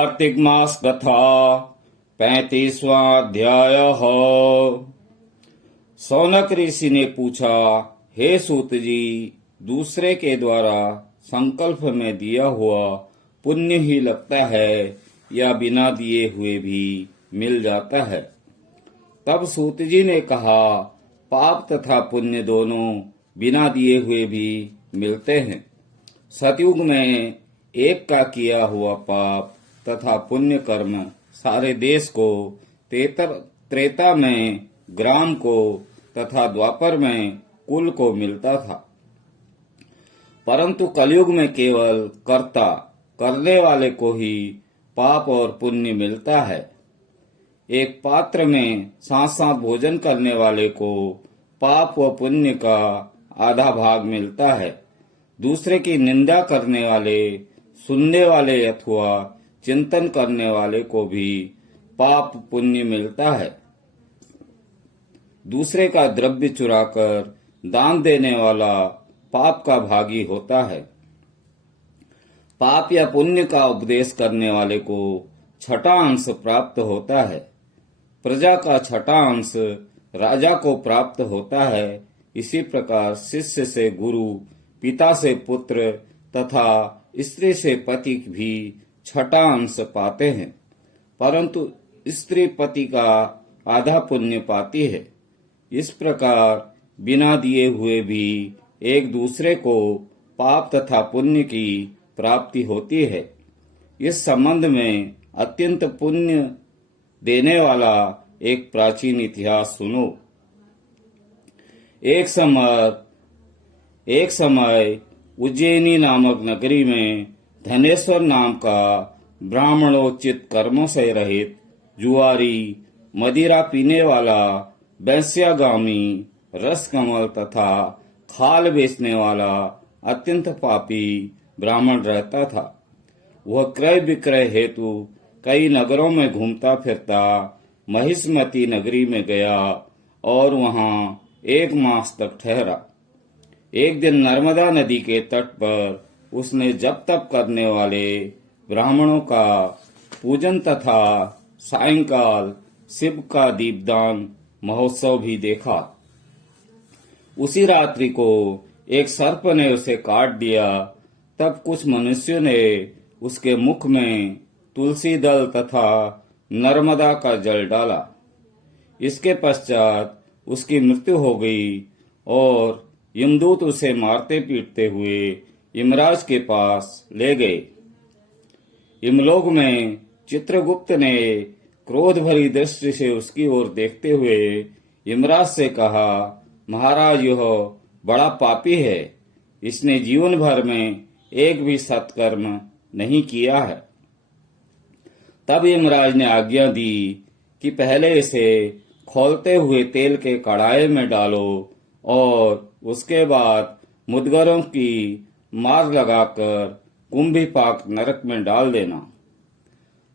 कार्तिक मास कथा 35वां अध्याय। सौनक ऋषि ने पूछा, हे सूत जी, दूसरे के द्वारा संकल्प में दिया हुआ पुण्य ही लगता है या बिना दिए हुए भी मिल जाता है? तब सूत जी ने कहा, पाप तथा पुण्य दोनों बिना दिए हुए भी मिलते हैं। सतयुग में एक का किया हुआ पाप तथा पुण्य कर्म सारे देश को, त्रेता में ग्राम को तथा द्वापर में कुल को मिलता था। परंतु कलयुग में केवल कर्ता, करने वाले को ही पाप और पुण्य मिलता है। एक पात्र में साथ साथ भोजन करने वाले को पाप व पुण्य का आधा भाग मिलता है। दूसरे की निंदा करने वाले, सुनने वाले अथवा चिंतन करने वाले को भी पाप पुण्य मिलता है। दूसरे का द्रव्य चुराकर दान देने वाला पाप का भागी होता है। पाप या पुण्य का उपदेश करने वाले को छठा अंश प्राप्त होता है। प्रजा का छठा अंश राजा को प्राप्त होता है। इसी प्रकार शिष्य से गुरु, पिता से पुत्र तथा स्त्री से पति भी छठा अंश पाते हैं। परंतु स्त्री पति का आधा पुण्य पाती है। इस प्रकार बिना दिए हुए भी एक दूसरे को पाप तथा पुण्य की प्राप्ति होती है। इस संबंध में अत्यंत पुण्य देने वाला एक प्राचीन इतिहास सुनो। एक समय उज्जैनी नामक नगरी में धनेश्वर नाम का ब्राह्मणोचित कर्मों से रहित, जुआरी, मदिरा पीने वाला, वैश्यागामी, रसकमल तथा खाल बेचने वाला अत्यंत पापी ब्राह्मण रहता था। वह क्रय विक्रय हेतु कई नगरों में घूमता फिरता महिष्मती नगरी में गया और वहां 1 मास तक ठहरा। एक दिन नर्मदा नदी के तट पर उसने जप तप करने वाले ब्राह्मणों का पूजन तथा सायंकाल शिव का दीपदान महोत्सव भी देखा। उसी रात्रि को एक सर्प ने उसे काट दिया। तब कुछ मनुष्यों ने उसके मुख में तुलसी दल तथा नर्मदा का जल डाला। इसके पश्चात उसकी मृत्यु हो गई और यमदूत उसे मारते पीटते हुए यमराज के पास ले गए। यमलोक में चित्रगुप्त ने क्रोध भरी दृष्टि से उसकी ओर देखते हुए यमराज से कहा, महाराज, यह बड़ा पापी है। इसने जीवन भर में एक भी सत्कर्म नहीं किया है। तब यमराज ने आज्ञा दी कि पहले इसे खौलते हुए तेल के कड़ाहे में डालो और उसके बाद मुदगरों की मार लगाकर कुंभीपाक नरक में डाल देना।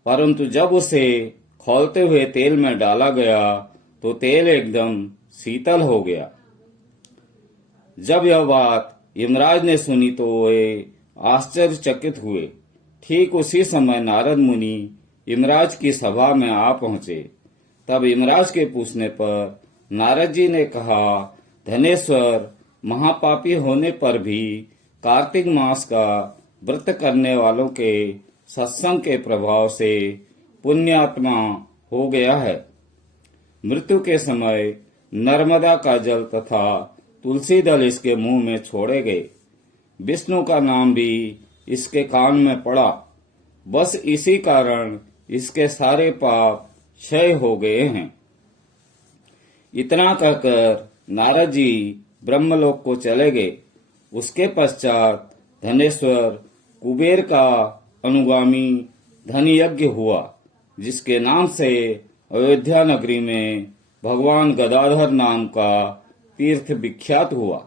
परंतु जब उसे खौलते हुए तेल में डाला गया तो तेल एकदम शीतल हो गया। जब यह बात यमराज ने सुनी तो वे आश्चर्यचकित हुए। ठीक उसी समय नारद मुनि यमराज की सभा में आ पहुंचे। तब यमराज के पूछने पर नारद जी ने कहा, धनेश्वर, महापापी होने पर भी कार्तिक मास का व्रत करने वालों के सत्संग के प्रभाव से पुण्यात्मा हो गया है। मृत्यु के समय नर्मदा का जल तथा तुलसी दल इसके मुंह में छोड़े गए। विष्णु का नाम भी इसके कान में पड़ा। बस इसी कारण इसके सारे पाप क्षय हो गए हैं। इतना कहकर नारद जी ब्रह्मलोक को चले गए। उसके पश्चात धनेश्वर कुबेर का अनुगामी धन यज्ञ हुआ, जिसके नाम से अयोध्या नगरी में भगवान गदाधर नाम का तीर्थ विख्यात हुआ।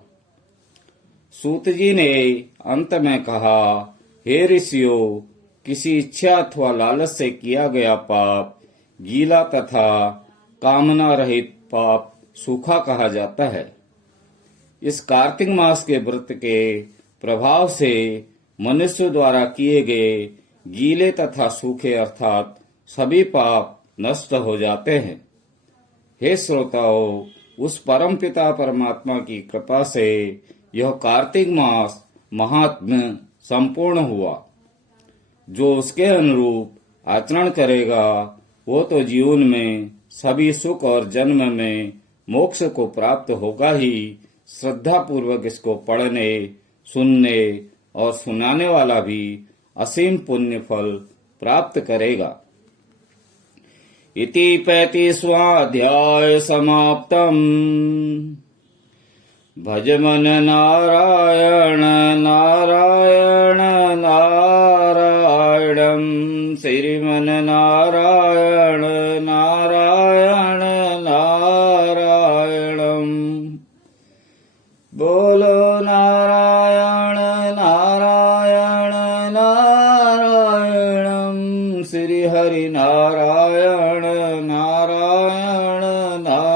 सूत जी ने अंत में कहा, हे ऋषियों, किसी इच्छा अथवा लालच से किया गया पाप गीला तथा कामना रहित पाप सूखा कहा जाता है। इस कार्तिक मास के व्रत के प्रभाव से मनुष्य द्वारा किए गए गीले तथा सूखे अर्थात सभी पाप नष्ट हो जाते हैं। हे श्रोताओं, उस परम पिता परमात्मा की कृपा से यह कार्तिक मास महात्म्य संपूर्ण हुआ। जो उसके अनुरूप आचरण करेगा वो तो जीवन में सभी सुख और जन्म में मोक्ष को प्राप्त होगा ही, श्रद्धा पूर्वक इसको पढ़ने, सुनने और सुनाने वाला भी असीम पुण्य फल प्राप्त करेगा। इति 35वां समाप्तम्। भज मन नारायण नारायण नारायणं, श्रीमन नारायण नारायण नारायणं। बोलो नारायण नारायण नारायणं, श्री हरि नारायण नारायण नारायण।